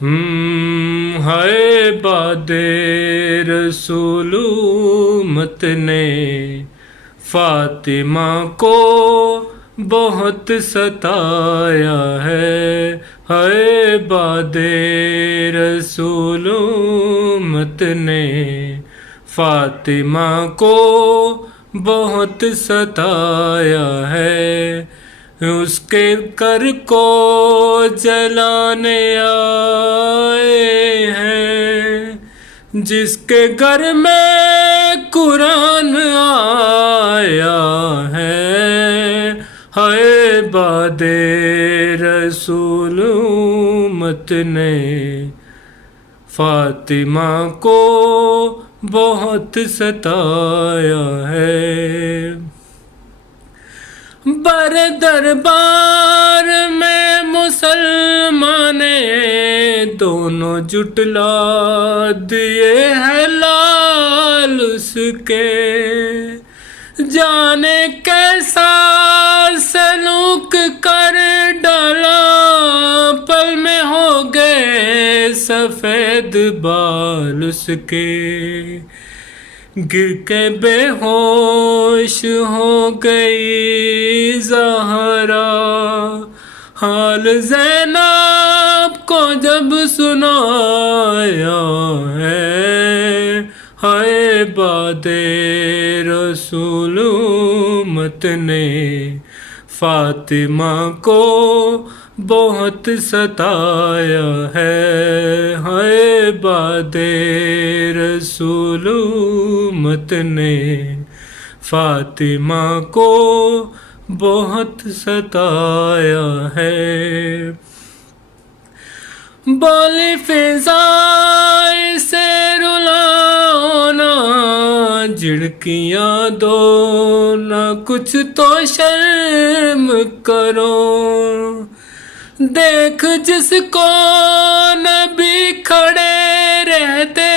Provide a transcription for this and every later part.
ہے باد رسول امت نے فاطمہ کو بہت ستایا ہے باد رسول امت نے فاطمہ کو بہت ستایا ہے، اس کے گھر کو جلانے آئے ہیں، جس کے گھر میں قرآن آیا ہے باد رسول امت نے فاطمہ کو بہت ستایا ہے۔ بر دربار میں مسلمان دونوں جٹلا دیے ہیں لال اس کے، جانے کیسا سلوک کر ڈالا، پل میں ہو گئے سفید بال اس کے، گر کے بے ہوش ہو گئی زہرا، حال زینب کو جب سنایا ہے باد رسول امت نے فاطمہ کو بہت ستایا ہے باد رسول امت نے فاطمہ کو بہت ستایا ہے۔ بولی فضائے سے رلانا، جھڑکیاں دو نہ کچھ تو شرم کرو، دیکھ جس کو نبی کھڑے رہتے،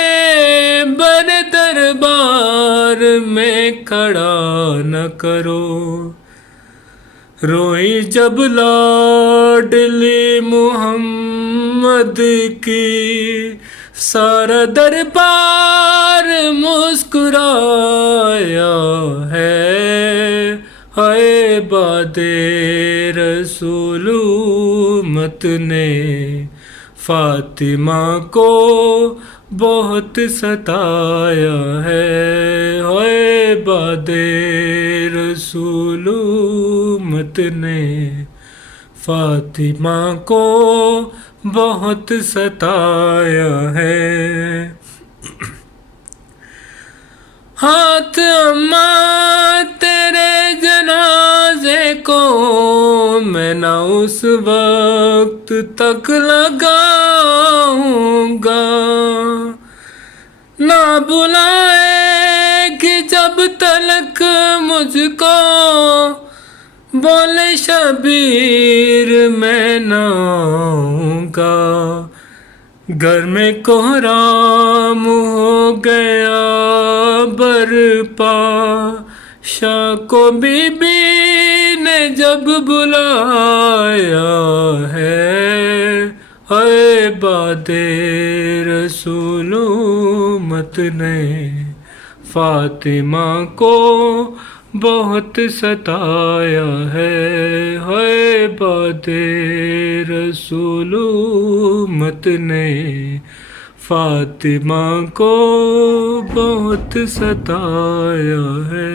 بر دربار میں کھڑا نہ کرو، روئی جب لاڈلی محمد کی، سارا دربار مسکرایا ہے باد رسول امت نے فاطمہ کو بہت ستایا ہے باد رسول امت نے فاطمہ کو بہت ستایا ہے۔ ہاتھ اماں تیرے جنازے کو میں نہ اس وقت تک لگاؤں گا، نہ بلائے گی جب تلک مجھ کو، بولے شبیر میں نہ آؤں گا، گھر میں کوہرام ہو گیا برپا، شاہ کو بی بی نے جب بلایا ہے باد رسول امت نے فاطمہ کو بہت ستایا ہے باد رسول امت نے فاطمہ کو بہت ستایا ہے۔